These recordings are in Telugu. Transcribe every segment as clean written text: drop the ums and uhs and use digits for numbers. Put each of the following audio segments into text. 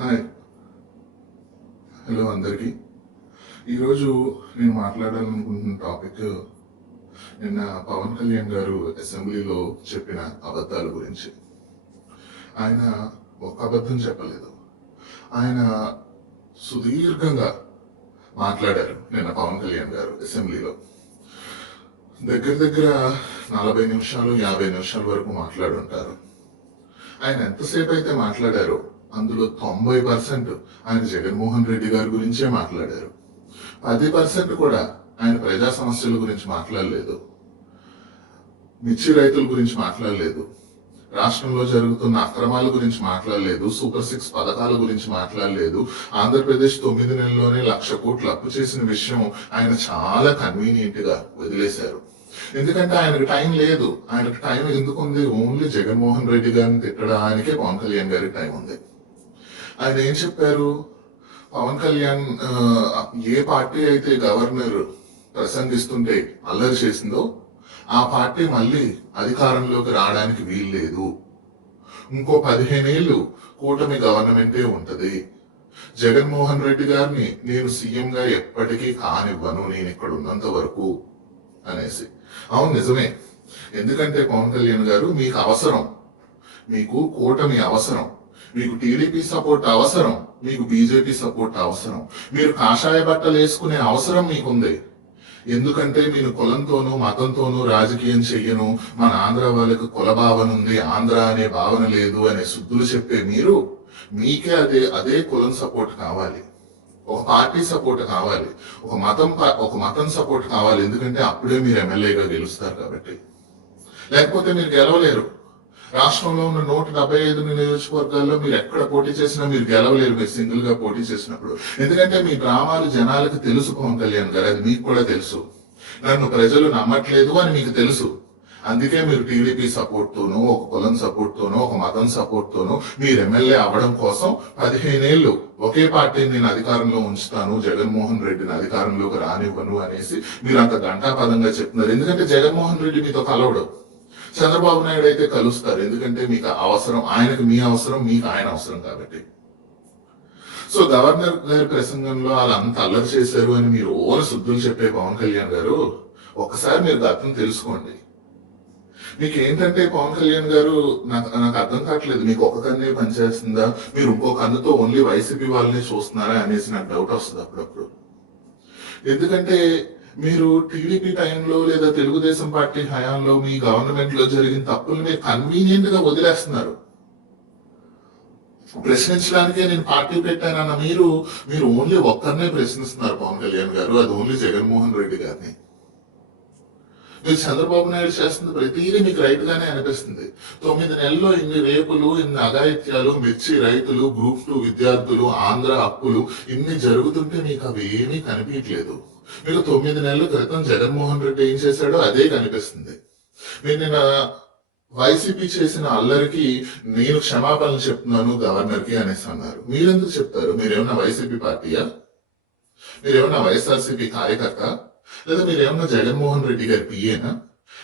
హాయ్, హలో అందరికీ. ఈరోజు నేను మాట్లాడాలనుకుంటున్న టాపిక్ నిన్న పవన్ కళ్యాణ్ గారు అసెంబ్లీలో చెప్పిన అబద్ధాల గురించి. ఆయన ఒక అబద్ధం చెప్పలేదు, ఆయన సుదీర్ఘంగా మాట్లాడారు నిన్న పవన్ కళ్యాణ్ గారు అసెంబ్లీలో. దగ్గర దగ్గర 40 నిమిషాలు 50 నిమిషాల వరకు మాట్లాడుంటారు. ఆయన ఎంతసేపు అయితే మాట్లాడారో అందులో 90% ఆయన జగన్మోహన్ రెడ్డి గారి గురించే మాట్లాడారు. 10% కూడా ఆయన ప్రజా సమస్యల గురించి మాట్లాడలేదు, మిర్చి రైతుల గురించి మాట్లాడలేదు, రాష్ట్రంలో జరుగుతున్న అక్రమాల గురించి మాట్లాడలేదు, సూపర్ 6 పథకాల గురించి మాట్లాడలేదు. ఆంధ్రప్రదేశ్ 9 నెలల్లోనే 1,00,000 కోట్లు అప్పు చేసిన విషయం ఆయన చాలా కన్వీనియంట్ గా వదిలేశారు. ఎందుకంటే ఆయనకు టైం లేదు. ఆయనకు టైం ఎందుకుంది? ఓన్లీ జగన్మోహన్ రెడ్డి గారిని తిట్టడానికే పవన్ కళ్యాణ్ గారికి టైం ఉంది. ఆయన ఏం చెప్పారు? పవన్ కళ్యాణ్ ఏ పార్టీ అయితే గవర్నర్ ప్రసంగిస్తుంటే అల్లరి చేసిందో ఆ పార్టీ మళ్ళీ అధికారంలోకి రావడానికి వీల్లేదు. ఇంకో 15 ఏళ్ళు కూటమి గవర్నమెంటే ఉంటది. జగన్మోహన్ రెడ్డి గారిని నేను సీఎం గా ఎప్పటికీ కానివ్వను, నేను ఇక్కడ ఉన్నంత వరకు అనేసి. అవును, నిజమే. ఎందుకంటే పవన్ కళ్యాణ్ గారు మీకు అవసరం, మీకు కూటమి అవసరం, మీకు టీడీపీ సపోర్ట్ అవసరం, మీకు బీజేపీ సపోర్ట్ అవసరం, మీరు కాషాయ బట్టలు వేసుకునే అవసరం మీకుంది. ఎందుకంటే మీరు కులంతోనూ మతంతోనూ రాజకీయం చెయ్యను, మన ఆంధ్ర వాళ్ళకి కుల భావన ఉంది, ఆంధ్ర అనే భావన లేదు అనే శుద్ధులు చెప్పే మీరు, మీకే అదే కులం సపోర్ట్ కావాలి, ఒక పార్టీ సపోర్ట్ కావాలి, ఒక మతం సపోర్ట్ కావాలి. ఎందుకంటే అప్పుడే మీరు ఎమ్మెల్యేగా గెలుస్తారు కాబట్టి. లేకపోతే మీరు గెలవలేరు. రాష్ట్రంలో ఉన్న 175 నియోజకవర్గాల్లో మీరు ఎక్కడ పోటీ చేసినా మీరు గెలవలేరు, మీరు సింగిల్ గా పోటీ చేసినప్పుడు. ఎందుకంటే మీ డ్రామాలు జనాలకు తెలుసు పవన్ కళ్యాణ్ గారు, అది మీకు కూడా తెలుసు. నన్ను ప్రజలు నమ్మట్లేదు అని మీకు తెలుసు. అందుకే మీరు టీడీపీ సపోర్ట్ తోనో, ఒక కులం సపోర్ట్ తోనో, ఒక మతం సపోర్ట్ తోనో మీరు ఎమ్మెల్యే అవ్వడం కోసం 15 ఏళ్ళు ఒకే పార్టీని నేను అధికారంలో ఉంచుతాను, జగన్మోహన్ రెడ్డిని అధికారంలోకి రానివ్వను అనేసి మీరు అంత ఘంటాపదంగా చెప్తున్నారు. ఎందుకంటే జగన్మోహన్ రెడ్డి మీతో కలవడు. చంద్రబాబు నాయుడు అయితే కలుస్తారు. ఎందుకంటే మీకు అవసరం, ఆయనకు మీ అవసరం, మీకు ఆయన అవసరం కాబట్టి. సో గవర్నర్ గారి ప్రసంగంలో వాళ్ళు అంత అల్లరి చేశారు అని మీరు ఓన శుద్ధులు చెప్పే పవన్ కళ్యాణ్ గారు, ఒక్కసారి మీరు గతం తెలుసుకోండి. మీకు ఏంటంటే పవన్ కళ్యాణ్ గారు, నాకు అర్థం కావట్లేదు, మీకు ఒక కన్నే పనిచేస్తుందా, మీరు ఇంకో కన్నుతో ఓన్లీ వైసీపీ వాళ్ళని చూస్తున్నారా అనేసి నాకు డౌట్ వస్తుంది అప్పుడప్పుడు. ఎందుకంటే మీరు టీడీపీ టైంలో లేదా తెలుగుదేశం పార్టీ హయాంలో మీ గవర్నమెంట్ లో జరిగిన తప్పులు మీరు కన్వీనియంట్ గా వదిలేస్తున్నారు. ప్రశ్నించడానికే నేను పార్టీ పెట్టానన్న మీరు ఓన్లీ ఒక్కరినే ప్రశ్నిస్తున్నారు పవన్ కళ్యాణ్ గారు, అది ఓన్లీ జగన్మోహన్ రెడ్డి గారిని. మీరు చంద్రబాబు నాయుడు చేస్తుంది ప్రతిదీ మీకు రైట్ గానే అనిపిస్తుంది. 9 నెలల్లో ఇన్ని రేపులు, ఇన్ని అఘాయిత్యాలు, మిర్చి రైతులు, గ్రూప్ 2 విద్యార్థులు, ఆంధ్ర అప్పులు ఇన్ని జరుగుతుంటే మీకు అవి ఏమీ కనిపించలేదు. మీకు 9 నెలల క్రితం జగన్మోహన్ రెడ్డి ఏం చేశాడో అదే కనిపిస్తుంది. మీరు నిన్న వైసీపీ చేసిన అల్లరికి నేను క్షమాపణలు చెప్తున్నాను గవర్నర్ కి అనేసి అన్నారు. మీరెందుకు చెప్తారు? మీరేమన్నా వైసీపీ పార్టీయా? మీరేమన్నా వైఎస్ఆర్సీపీ కార్యకర్త? లేదా మీరేమన్నా జగన్మోహన్ రెడ్డి గారి పిఏనా?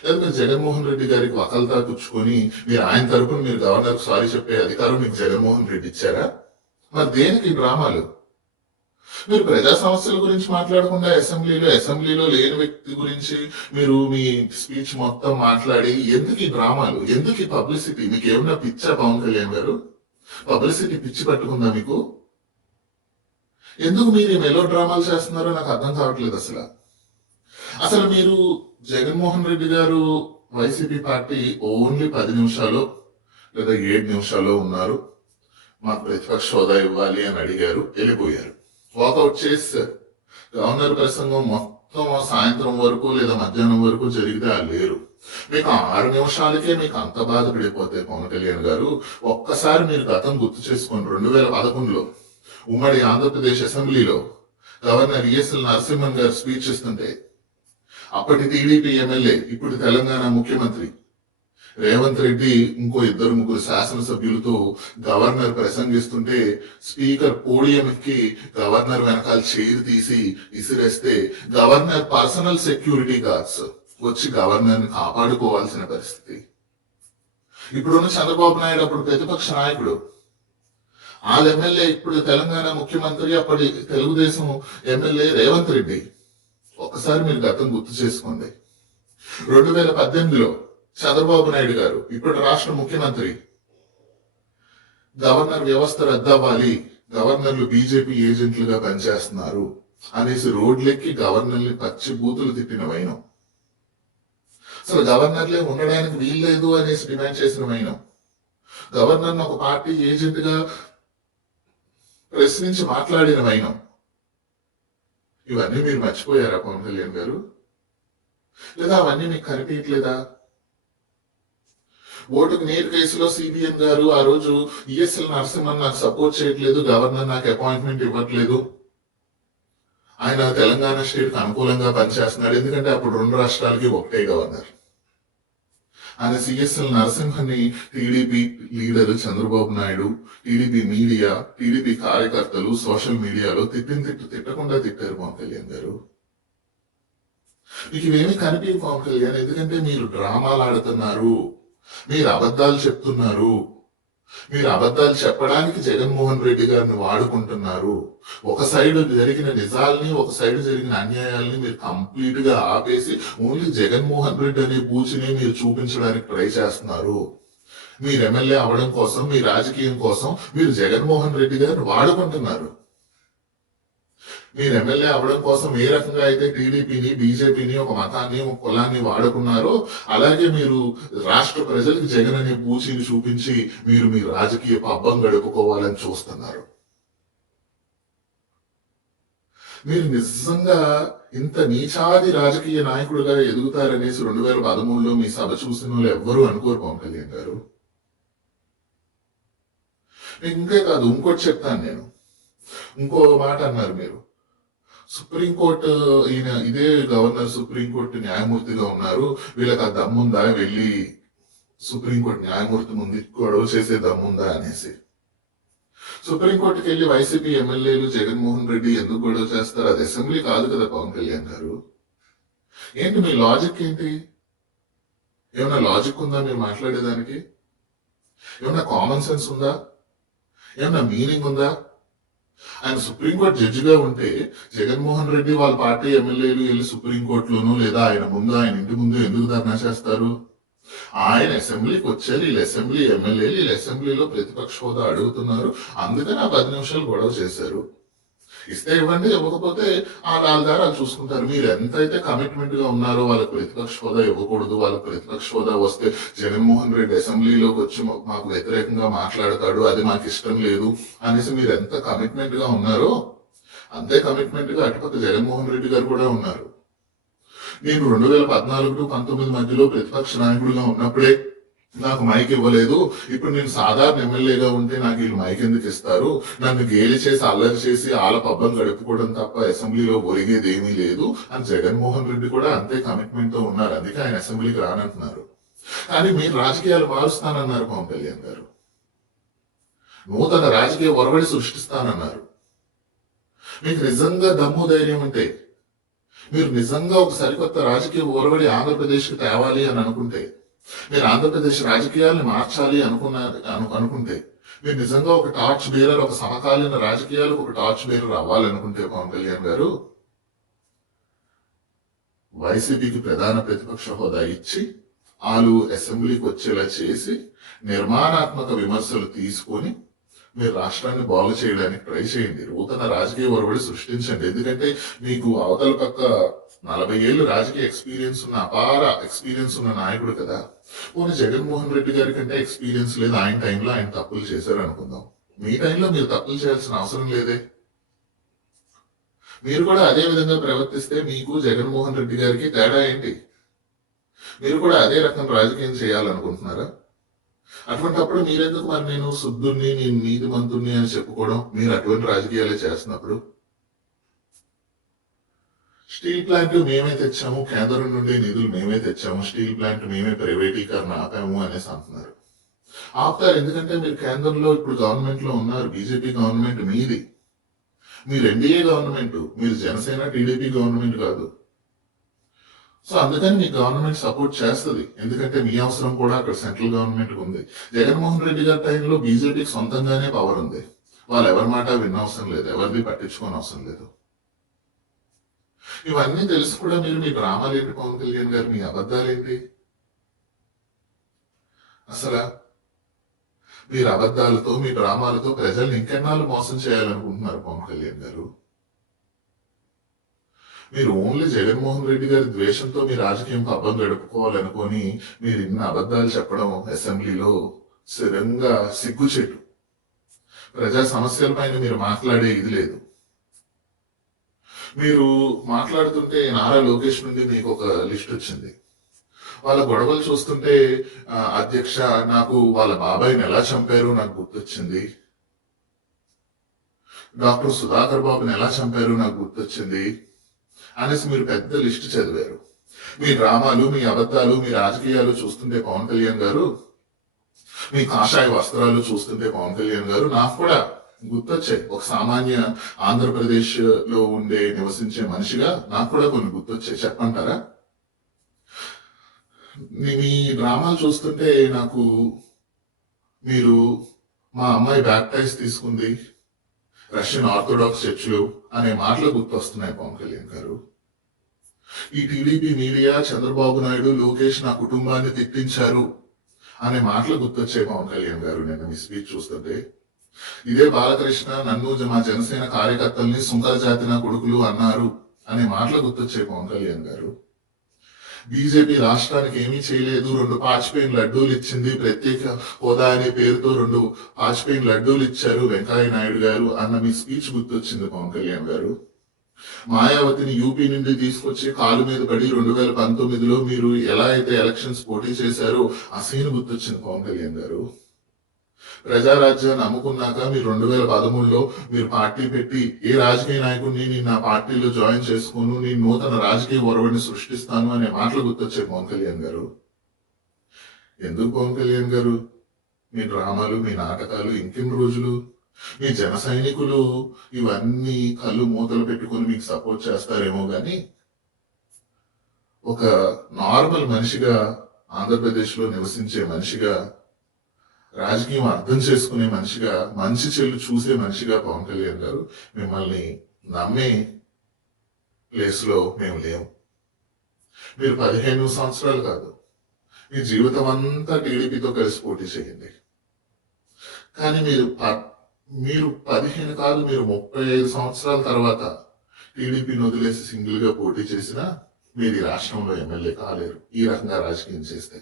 లేదా మీరు జగన్మోహన్ రెడ్డి గారికి వకల్తా పుచ్చుకొని మీరు ఆయన తరపున మీరు గవర్నర్ సారీ చెప్పే అధికారం మీకు జగన్మోహన్ రెడ్డి ఇచ్చారా? మరి దేనికి డ్రామాలు? మీరు ప్రజా సమస్యల గురించి మాట్లాడకుండా అసెంబ్లీలో లేని వ్యక్తి గురించి మీరు మీ స్పీచ్ మొత్తం మాట్లాడి ఎందుకు ఈ డ్రామాలు, ఎందుకు ఈ పబ్లిసిటీ? మీకు ఏమన్నా పిచ్చా పవన్ కళ్యాణ్ గారు? పబ్లిసిటీ పిచ్చి పట్టుకుందా మీకు? ఎందుకు మీరు ఈ మెలో డ్రామాలు చేస్తున్నారో నాకు అర్థం కావట్లేదు అసలు మీరు జగన్మోహన్ రెడ్డి గారు వైసీపీ పార్టీ ఓన్లీ 10 నిమిషాలు లేదా 7 నిమిషాలు ఉన్నారు, మాకు ప్రతిపక్ష హోదా ఇవ్వాలి అని అడిగారు, వెళ్ళిపోయారు, వాకౌట్ చేశారు. గవర్నర్ ప్రసంగం మొత్తం సాయంత్రం వరకు లేదా మధ్యాహ్నం వరకు జరిగితే లేరు. మీకు 6 నిమిషాలకే మీకు అంత బాధపడిపోతే పవన్ కళ్యాణ్ గారు, ఒక్కసారి మీరు గతం గుర్తు చేసుకోండి. 2011లో ఉమ్మడి ఆంధ్రప్రదేశ్ అసెంబ్లీలో గవర్నర్ ఈఎస్ఎల్ నరసింహన్ గారు స్పీచ్ ఇస్తుంటే అప్పటి టీడీపీ ఎమ్మెల్యే, ఇప్పుడు తెలంగాణ ముఖ్యమంత్రి రేవంత్ రెడ్డి ఇంకో 2-3 శాసనసభ్యులతో గవర్నర్ ప్రసంగిస్తుంటే స్పీకర్ పోడియంకి గవర్నర్ వెనకాల చైర్ తీసి విసిరేస్తే గవర్నర్ పర్సనల్ సెక్యూరిటీ గార్డ్స్ వచ్చి గవర్నర్ ని కాపాడుకోవాల్సిన పరిస్థితి. ఇప్పుడున్న చంద్రబాబు నాయుడు అప్పుడు ప్రతిపక్ష నాయకుడు, వాళ్ళ ఎమ్మెల్యే ఇప్పుడు తెలంగాణ ముఖ్యమంత్రి, అప్పటి తెలుగుదేశం ఎమ్మెల్యే రేవంత్ రెడ్డి. ఒక్కసారి మీరు గతం గుర్తు చేసుకోండి. 2018లో చంద్రబాబు నాయుడు గారు, ఇప్పుడు రాష్ట్ర ముఖ్యమంత్రి, గవర్నర్ వ్యవస్థ రద్దవ్వాలి, గవర్నర్లు బీజేపీ ఏజెంట్లుగా పనిచేస్తున్నారు అనేసి రోడ్లెక్కి గవర్నర్ని పచ్చి బూతులు తిట్టిన వైనం. అసలు గవర్నర్లే ఉండడానికి వీల్లేదు అనేసి డిమాండ్ చేసిన వైనం. గవర్నర్ ఒక పార్టీ ఏజెంట్ గా ప్రశ్నించి మాట్లాడిన వైనం. ఇవన్నీ మీరు మర్చిపోయారా పవన్ కళ్యాణ్ గారు? లేదా అవన్నీ మీకు కనిపించట్లేదా? ఓటుకు నీరు కేసులో సిబిఎన్ గారు ఆ రోజు ఈఎస్ఎల్ నరసింహన్ నాకు సపోర్ట్ చేయట్లేదు, గవర్నర్ నాకు అపాయింట్మెంట్ ఇవ్వట్లేదు, ఆయన తెలంగాణ స్టేట్ కు అనుకూలంగా పనిచేస్తున్నాడు, ఎందుకంటే అప్పుడు 2 రాష్ట్రాలకి ఒకటే గవర్నర్. ఆయన సిఎస్ఎల్ నరసింహన్ని TDP leader Chandrababu Naidu, TDP media, TDP కార్యకర్తలు సోషల్ మీడియాలో తిట్టకుండా తిట్టారు పవన్ కళ్యాణ్ గారు. మీకు ఇవేమి కనిపించవు పవన్ కళ్యాణ్, ఎందుకంటే మీరు డ్రామాలు ఆడుతున్నారు, మీరు అబద్ధాలు చెప్తున్నారు. మీరు అబద్ధాలు చెప్పడానికి జగన్మోహన్ రెడ్డి గారిని వాడుకుంటున్నారు. ఒక సైడ్ జరిగిన నిజాల్ని, ఒక సైడ్ జరిగిన అన్యాయాల్ని మీరు కంప్లీట్ గా ఆపేసి ఓన్లీ జగన్మోహన్ రెడ్డి అనే పూచిని మీరు చూపించడానికి ట్రై చేస్తున్నారు. మీరు ఎమ్మెల్యే అవడం కోసం, మీ రాజకీయం కోసం మీరు జగన్మోహన్ రెడ్డి గారిని వాడుకుంటున్నారు. మీరు ఎమ్మెల్యే అవడం కోసం ఏ రకంగా అయితే టీడీపీని, బీజేపీని, ఒక మతాన్ని, ఒక కులాన్ని వాడుకున్నారో, అలాగే మీరు రాష్ట్ర ప్రజలకు జగన్ అనే పూచిని చూపించి మీరు మీ రాజకీయ పబ్బం గడుపుకోవాలని చూస్తున్నారు. మీరు నిజంగా ఇంత నీచాది రాజకీయ నాయకుడిగా ఎదుగుతారనేసి 2013లో మీ సభ చూసిన వాళ్ళు ఎవ్వరూ అనుకోరు పవన్ కళ్యాణ్ గారు. మీకు ఇంకే కాదు, ఇంకోటి చెప్తాను నేను. ఇంకో మాట అన్నారు మీరు, సుప్రీంకోర్టు ఈయన ఇదే గవర్నర్ సుప్రీంకోర్టు న్యాయమూర్తిగా ఉన్నారు, వీళ్ళకి ఆ దమ్ముందా వెళ్ళి సుప్రీంకోర్టు న్యాయమూర్తి ముందు గొడవ చేసే దమ్ముందా అనేసి. సుప్రీంకోర్టుకి వెళ్ళి వైసీపీ ఎమ్మెల్యేలు జగన్మోహన్ రెడ్డి ఎందుకు గొడవ చేస్తారు? అది అసెంబ్లీ కాదు కదా పవన్ కళ్యాణ్ గారు. ఏంటి మీ లాజిక్ ఏంటి? ఏమన్నా లాజిక్ ఉందా మీరు మాట్లాడేదానికి? ఏమన్నా కామన్ సెన్స్ ఉందా? ఏమన్నా మీనింగ్ ఉందా? ఆయన సుప్రీంకోర్టు జడ్జిగా ఉంటే జగన్మోహన్ రెడ్డి వాళ్ళ పార్టీ ఎమ్మెల్యేలు వెళ్ళి సుప్రీంకోర్టులోనూ లేదా ఆయన ముందు, ఆయన ఇంటి ముందు ఎందుకు ధర్నా చేస్తారు? ఆయన అసెంబ్లీకి వచ్చారు, వీళ్ళు అసెంబ్లీ ఎమ్మెల్యేలు, వీళ్ళు అసెంబ్లీలో ప్రతిపక్ష హోదా అడుగుతున్నారు, అందుకని ఆ 10 నిమిషాలు గొడవ చేశారు. ఇస్తే ఇవ్వండి, ఇవ్వకపోతే వాళ్ళ ద్వారా చూసుకుంటారు. మీరు ఎంతైతే కమిట్మెంట్ గా ఉన్నారో వాళ్ళకి ప్రతిపక్ష హోదా ఇవ్వకూడదు, వాళ్ళకి ప్రతిపక్ష హోదా వస్తే జగన్మోహన్ రెడ్డి అసెంబ్లీలోకి వచ్చి మాకు వ్యతిరేకంగా మాట్లాడతాడు, అది మాకు ఇష్టం లేదు అనేసి మీరు ఎంత కమిట్మెంట్ గా ఉన్నారో అంతే కమిట్మెంట్ గా అటుపక్క జగన్మోహన్ రెడ్డి గారు కూడా ఉన్నారు. నేను 2014-19 మధ్యలో ప్రతిపక్ష నాయకుడిగా ఉన్నప్పుడే నాకు మైక్ ఇవ్వలేదు, ఇప్పుడు నేను సాధారణ ఎమ్మెల్యేగా ఉంటే నాకు వీళ్ళు మైక్ ఎందుకు ఇస్తారు, నన్ను గేలి చేసి అల్లరి చేసి ఆల పబ్బం గడుపుకోవడం తప్ప అసెంబ్లీలో ఒరిగేది ఏమీ లేదు అని జగన్మోహన్ రెడ్డి కూడా అంతే కమిట్మెంట్ తో ఉన్నారు. అందుకే ఆయన అసెంబ్లీకి రానంటున్నారు. కానీ మీరు రాజకీయాలు మారుస్తానన్నారు పవన్ కళ్యాణ్ గారు, నూతన రాజకీయ ఒరవడి సృష్టిస్తానన్నారు. మీకు నిజంగా దమ్ము ధైర్యం ఉంటే, మీరు నిజంగా ఒక సరికొత్త రాజకీయ ఒరవడి ఆంధ్రప్రదేశ్కి తేవాలి అని అనుకుంటే, మీరు ఆంధ్రప్రదేశ్ రాజకీయాలను మార్చాలి అనుకుంటే, మీరు నిజంగా ఒక టార్చ్ బేరర్, ఒక సమకాలీన రాజకీయాలకు ఒక టార్చ్ బేరర్ అవ్వాలనుకుంటే పవన్ కళ్యాణ్ గారు వైసీపీకి ప్రధాన ప్రతిపక్ష హోదా ఇచ్చి వాళ్ళు అసెంబ్లీకి వచ్చేలా చేసి నిర్మాణాత్మక విమర్శలు తీసుకొని మీరు రాష్ట్రాన్ని బాగు చేయడానికి ట్రై చేయండి. నూతన రాజకీయ ఒరవడి సృష్టించండి. ఎందుకంటే మీకు అవతల పక్క 40 ఏళ్ళు రాజకీయ ఎక్స్పీరియన్స్ ఉన్న, అపార ఎక్స్పీరియన్స్ ఉన్న నాయకుడు కదా. పోనీ జగన్మోహన్ రెడ్డి గారి కంటే ఎక్స్పీరియన్స్ లేదు, ఆయన టైంలో ఆయన తప్పులు చేశారు అనుకుందాం. మీ టైంలో మీరు తప్పులు చేయాల్సిన అవసరం లేదే. మీరు కూడా అదే విధంగా ప్రవర్తిస్తే మీకు జగన్మోహన్ రెడ్డి గారికి తేడా ఏంటి? మీరు కూడా అదే రకం రాజకీయం చేయాలనుకుంటున్నారా? అటువంటిప్పుడు మీరెందుకు మరి నేను శుద్ధుణ్ణి, నేను నీతిమంతుణ్ణి అని చెప్పుకోవడం? మీరు అటువంటి రాజకీయాలే చేస్తున్నప్పుడు. స్టీల్ ప్లాంట్ మేమే తెచ్చాము, కేంద్రం నుండి నిధులు మేమే తెచ్చాము, స్టీల్ ప్లాంట్ మేమే ప్రైవేటీకరణ ఆపాము అనేసి అంటున్నారు. ఆపుతారు, ఎందుకంటే మీరు కేంద్రంలో ఇప్పుడు గవర్నమెంట్ లో ఉన్నారు, బీజేపీ గవర్నమెంట్ మీది, మీరు ఎన్డీఏ గవర్నమెంట్, మీరు జనసేన టీడీపీ గవర్నమెంట్ కాదు. సో అందుకని మీ గవర్నమెంట్ సపోర్ట్ చేస్తుంది, ఎందుకంటే మీ అవసరం కూడా అక్కడ సెంట్రల్ గవర్నమెంట్ ఉంది. జగన్మోహన్ రెడ్డి గారి టైంలో బీజేపీకి సొంతంగానే పవర్ ఉంది. వాళ్ళు ఎవరి మాట వినవసరం లేదు, ఎవరిది పట్టించుకోని అవసరం లేదు. ఇవన్నీ తెలిసి కూడా మీరు మీ డ్రామాలు ఏంటి పవన్ కళ్యాణ్ గారు, మీ అబద్ధాలేంటి? అసలు మీరు అబద్ధాలతో మీ డ్రామాలతో ప్రజల్ని ఇంకెన్నాళ్ళు మోసం చేయాలనుకుంటున్నారు పవన్ కళ్యాణ్ గారు? మీరు ఓన్లీ జగన్మోహన్ రెడ్డి గారి ద్వేషంతో మీ రాజకీయం పబ్బం గడుపుకోవాలనుకొని మీరు ఇన్ని అబద్ధాలు చెప్పడం అసెంబ్లీలో స్థిరంగా సిగ్గుచేటు. ప్రజా సమస్యల పైన మీరు మాట్లాడే ఇది లేదు. మీరు మాట్లాడుతుంటే నారా లోకేష్ నుండి మీకు ఒక లిస్ట్ వచ్చింది. వాళ్ళ గొడవలు చూస్తుంటే అధ్యక్ష నాకు వాళ్ళ బాబాయిని ఎలా చంపారు నాకు గుర్తొచ్చింది, డాక్టర్ సుధాకర్ బాబుని ఎలా చంపారు నాకు గుర్తొచ్చింది అనేసి మీరు పెద్ద లిస్ట్ చదివారు. మీ డ్రామాలు, మీ అబద్ధాలు, మీ రాజకీయాలు చూస్తుంటే పవన్ కళ్యాణ్ గారు, మీ కాషాయ వస్త్రాలు చూస్తుంటే పవన్ కళ్యాణ్ గారు నాకు కూడా గుర్తొచ్చాయి. ఒక సామాన్య ఆంధ్రప్రదేశ్ లో నివసించే మనిషిగా నాకు కూడా కొన్ని గుర్తొచ్చాయి. చెప్పంటారా? మీ డ్రామాలు చూస్తుంటే నాకు మీరు మా అమ్మాయి బ్యాప్టైజ్ తీసుకుంది రష్యన్ ఆర్థోడాక్స్ చర్చిలో అనే మాటలు గుర్తొస్తున్నాయి పవన్ కళ్యాణ్ గారు. ఈ టీడీపీ మీడియా, చంద్రబాబు నాయుడు, లోకేష్ నా కుటుంబాన్ని తిట్టించారు అనే మాటలు గుర్తొచ్చాయి పవన్ కళ్యాణ్ గారు నిన్న మీ స్పీచ్ చూస్తుంటే. ఇదే బాలకృష్ణ నన్ను మా జనసేన కార్యకర్తల్ని సుంకర జాతిన కొడుకులు అన్నారు అనే మాటలు గుర్తొచ్చాయి పవన్ కళ్యాణ్ గారు. బీజేపీ రాష్ట్రానికి ఏమీ చేయలేదు, 2 పాచిపోయిన లడ్డూలు ఇచ్చింది, ప్రత్యేక హోదా అనే పేరుతో 2 పాచిపోయిన లడ్డూలు ఇచ్చారు వెంకయ్య నాయుడు గారు అన్న మీ స్పీచ్ గుర్తొచ్చింది పవన్ కళ్యాణ్ గారు. మాయావతిని యూపీ నుండి తీసుకొచ్చి కాలు మీద పడి 2019లో మీరు ఎలా అయితే ఎలక్షన్స్ పోటీ చేశారో ఆ సీన్ గుర్తొచ్చింది పవన్ కళ్యాణ్ గారు. ప్రజారాజ్యాన్ని అమ్ముకున్నాక మీరు 2013లో మీరు పార్టీ పెట్టి ఏ రాజకీయ నాయకుడిని నేను నా పార్టీలో జాయిన్ చేసుకోను, నేను నూతన రాజకీయ ఒరవడిని సృష్టిస్తాను అనే మాటలు గుర్తొచ్చాయి పవన్ కళ్యాణ్ గారు. ఎందుకు పవన్ కళ్యాణ్ గారు మీ డ్రామాలు, మీ నాటకాలు ఇంకెన్ని రోజులు? మీ జన సైనికులు ఇవన్నీ కళ్ళు మూతలు పెట్టుకుని మీకు సపోర్ట్ చేస్తారేమో గాని ఒక నార్మల్ మనిషిగా, ఆంధ్రప్రదేశ్ లో నివసించే మనిషిగా, రాజకీయం అర్థం చేసుకునే మనిషిగా, మంచి చెల్లు చూసే మనిషిగా పవన్ కళ్యాణ్ గారు మిమ్మల్ని నమ్మే ప్లేస్ లో మేము లేము. మీరు 15 సంవత్సరాలు కాదు, మీ జీవితం అంతా టీడీపీతో కలిసి పోటీ చేయండి. కానీ మీరు 15 కాదు, మీరు 35 సంవత్సరాల తర్వాత టీడీపీని వదిలేసి సింగిల్ గా పోటీ చేసినా మీరు ఈ రాష్ట్రంలో ఎమ్మెల్యే కాలేరు ఈ రకంగా రాజకీయం చేస్తే.